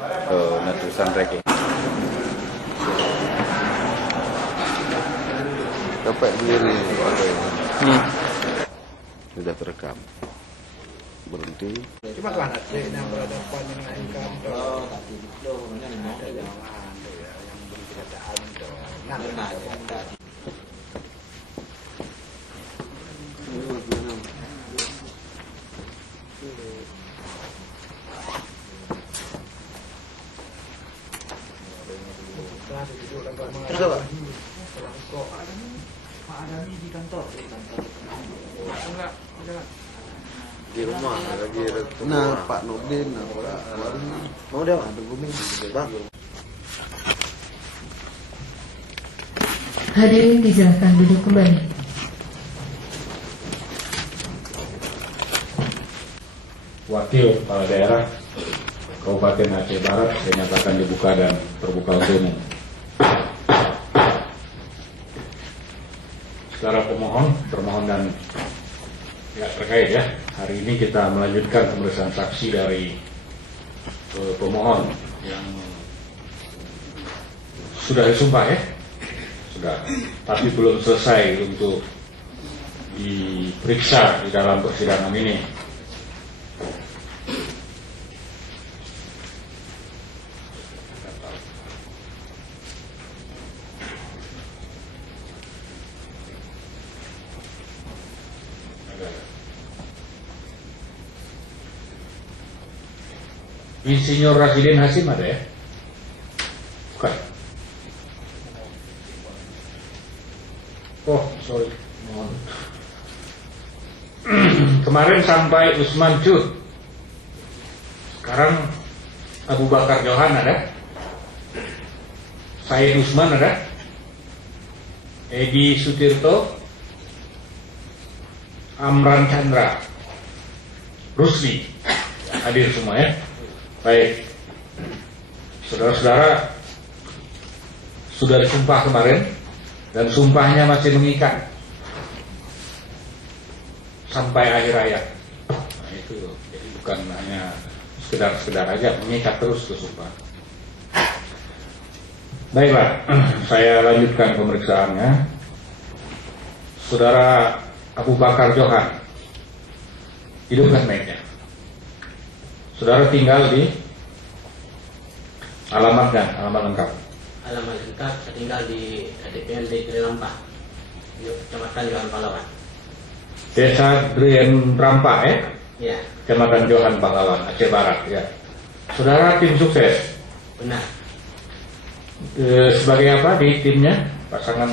Natusan rek. Capek diri. Sudah terekam. Berhenti. Cuma kan ada yang berhadapan dengan income tuh. Tapi itu namanya Ada yang beli kerjaan tuh. Nah, terus apa? Pak Adami di kantor. Enggak. Di rumah lagi ada. Nah, Pak Nurdin, Pak Wali, Mau dia? ada Guming, Bang. Hadirin disilahkan duduk kembali. Wakil Kepala Daerah Kabupaten Aceh Barat dinyatakan dibuka dan terbuka untuk umum. Saudara pemohon, termohon dan pihak terkait ya, hari ini kita melanjutkan pemeriksaan saksi dari pemohon yang sudah disumpah ya, sudah, tapi belum selesai untuk diperiksa di dalam persidangan ini. Insinyur Rasidin Hasim ada ya? Bukan. Oh, sorry. Mohon. Kemarin sampai Usman Cud. Sekarang Abu Bakar Johan ada? Said Usman ada? Edi Sutirto, Amran Chandra, Rusli hadir semua ya. Baik, saudara-saudara sudah disumpah kemarin dan sumpahnya masih mengikat sampai akhir hayat. Nah, itu jadi bukan hanya sekedar aja, mengikat terus ke sumpah. Baiklah, saya lanjutkan pemeriksaannya. Saudara Abu Bakar Johan, hidupkan mic-nya. Saudara tinggal di alamat lengkap. Alamat lengkap, saya tinggal di DPLD Rampah, Kecamatan Johan Pahlawan. Desa Drien Rampah ya? Ya, Kecamatan Johan Pahlawan, Aceh Barat ya. Saudara tim sukses. benar. Sebagai apa di timnya? Pasangan